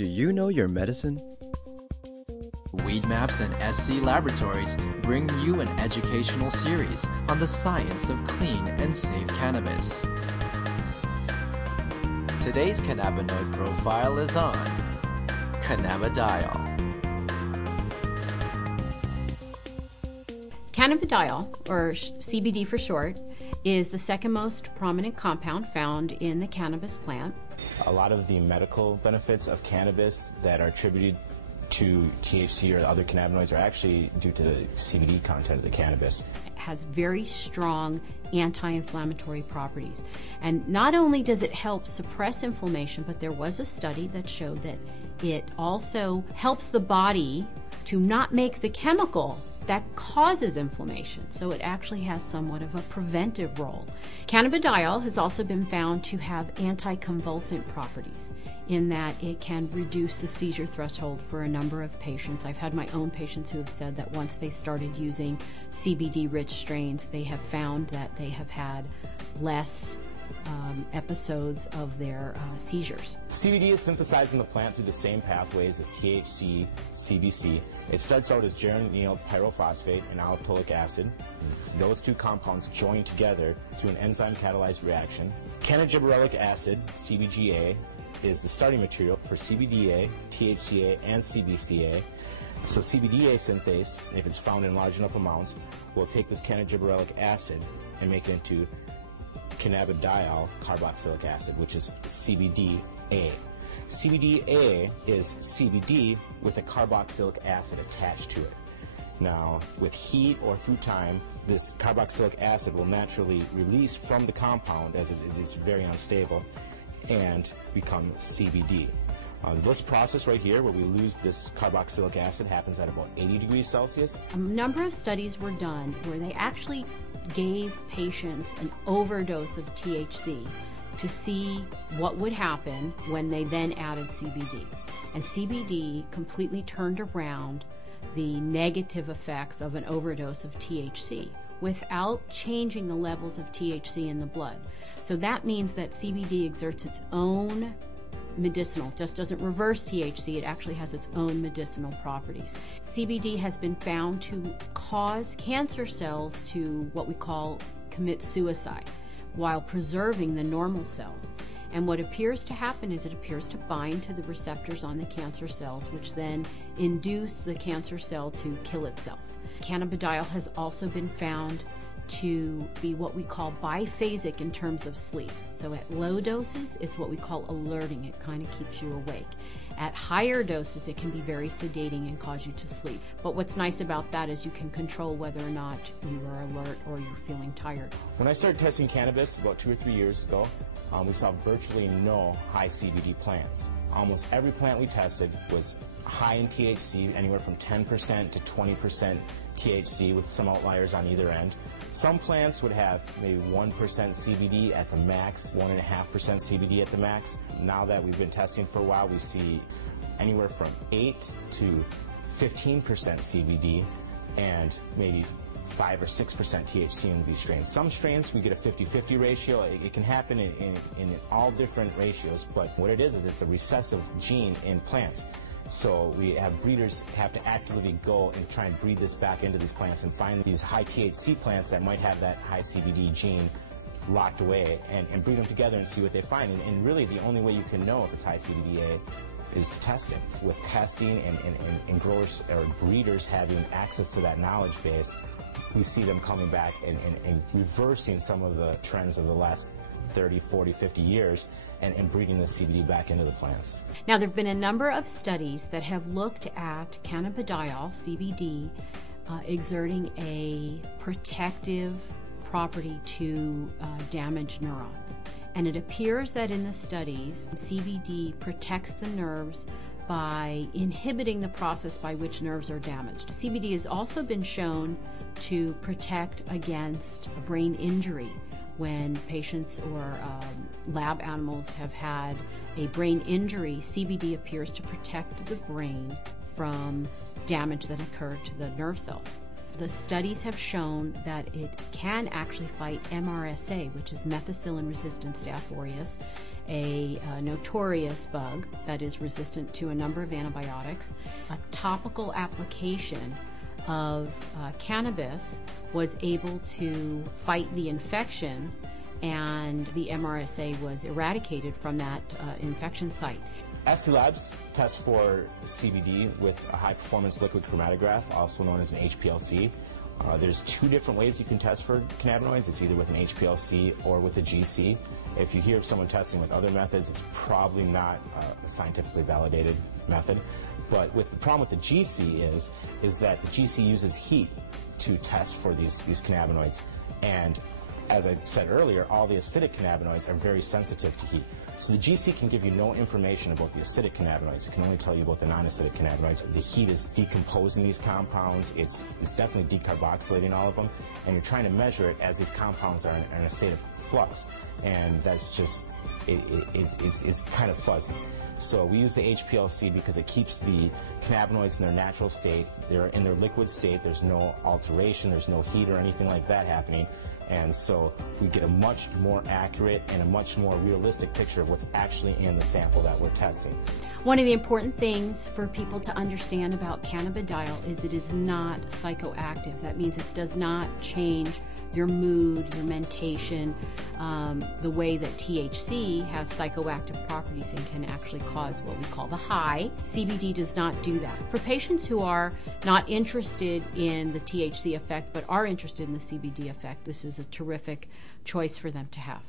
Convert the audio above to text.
Do you know your medicine? Weed Maps and SC Laboratories bring you an educational series on the science of clean and safe cannabis. Today's cannabinoid profile is on Cannabidiol. Cannabidiol, or CBD for short, is the second most prominent compound found in the cannabis plant. A lot of the medical benefits of cannabis that are attributed to THC or other cannabinoids are actually due to the CBD content of the cannabis. It has very strong anti-inflammatory properties. And not only does it help suppress inflammation, but there was a study that showed that it also helps the body to not make the chemical that causes inflammation. So it actually has somewhat of a preventive role. Cannabidiol has also been found to have anticonvulsant properties in that it can reduce the seizure threshold for a number of patients. I've had my own patients who have said that once they started using CBD-rich strains, they have found that they have had less episodes of their seizures. CBD is synthesized in the plant through the same pathways as THC, CBC. It starts out as geranyl pyrophosphate and olivetolic acid. Those two compounds join together through an enzyme-catalyzed reaction. Cannabidiolic acid, CBGA, is the starting material for CBDA, THCA, and CBCA. So CBDA synthase, if it's found in large enough amounts, will take this cannabidiolic acid and make it into cannabidiol carboxylic acid, which is CBDA. CBDA is CBD with a carboxylic acid attached to it. Now, with heat or through time, this carboxylic acid will naturally release from the compound as it's very unstable and become CBD. This process right here, where we lose this carboxylic acid, happens at about 80 degrees Celsius. A number of studies were done where they actually gave patients an overdose of THC to see what would happen when they then added CBD. And CBD completely turned around the negative effects of an overdose of THC without changing the levels of THC in the blood. So that means that CBD exerts its own medicinal, just doesn't reverse THC, it actually has its own medicinal properties. CBD has been found to cause cancer cells to what we call commit suicide while preserving the normal cells. And what appears to happen is it appears to bind to the receptors on the cancer cells, which then induce the cancer cell to kill itself. Cannabidiol has also been found to be what we call biphasic in terms of sleep. So at low doses, it's what we call alerting. It kind of keeps you awake. At higher doses, it can be very sedating and cause you to sleep. But what's nice about that is you can control whether or not you are alert or you're feeling tired. When I started testing cannabis about 2 or 3 years ago, we saw virtually no high CBD plants. Almost every plant we tested was high in THC, anywhere from 10% to 20% THC, with some outliers on either end. Some plants would have maybe 1% CBD at the max, 1.5% CBD at the max. Now that we've been testing for a while, we see anywhere from 8 to 15% CBD and maybe 5 or 6% THC in these strains. Some strains we get a 50-50 ratio. It can happen in all different ratios, but what it is it's a recessive gene in plants. So we have breeders have to actively go and try and breed this back into these plants and find these high THC plants that might have that high CBD gene locked away and breed them together and see what they find. And really the only way you can know if it's high CBDA is to test it. With testing and growers or breeders having access to that knowledge base, we see them coming back and reversing some of the trends of the last 30, 40, 50 years and breeding the CBD back into the plants. Now, there have been a number of studies that have looked at cannabidiol, CBD, exerting a protective property to damaged neurons. And it appears that in the studies, CBD protects the nerves by inhibiting the process by which nerves are damaged. CBD has also been shown to protect against a brain injury. When patients or lab animals have had a brain injury, CBD appears to protect the brain from damage that occurred to the nerve cells. The studies have shown that it can actually fight MRSA, which is methicillin-resistant Staph aureus, a notorious bug that is resistant to a number of antibiotics. A topical application of cannabis was able to fight the infection, and the MRSA was eradicated from that infection site. SC Labs tests for CBD with a high-performance liquid chromatograph, also known as an HPLC. There's two different ways you can test for cannabinoids. It's either with an HPLC or with a GC. If you hear of someone testing with other methods, it's probably not a scientifically validated method. But the problem with the GC is that the GC uses heat to test for these cannabinoids. And as I said earlier, all the acidic cannabinoids are very sensitive to heat. So the GC can give you no information about the acidic cannabinoids. It can only tell you about the non-acidic cannabinoids. The heat is decomposing these compounds. It's definitely decarboxylating all of them. And you're trying to measure it as these compounds are in a state of flux. And that's just, it's kind of fuzzy. So we use the HPLC because it keeps the cannabinoids in their natural state. They're in their liquid state. There's no alteration. There's no heat or anything like that happening. And so we get a much more accurate and a much more realistic picture of what's actually in the sample that we're testing. One of the important things for people to understand about cannabidiol is it is not psychoactive. That means it does not change your mood, your mentation, the way that THC has psychoactive properties and can actually cause what we call the high. CBD does not do that. For patients who are not interested in the THC effect but are interested in the CBD effect, this is a terrific choice for them to have.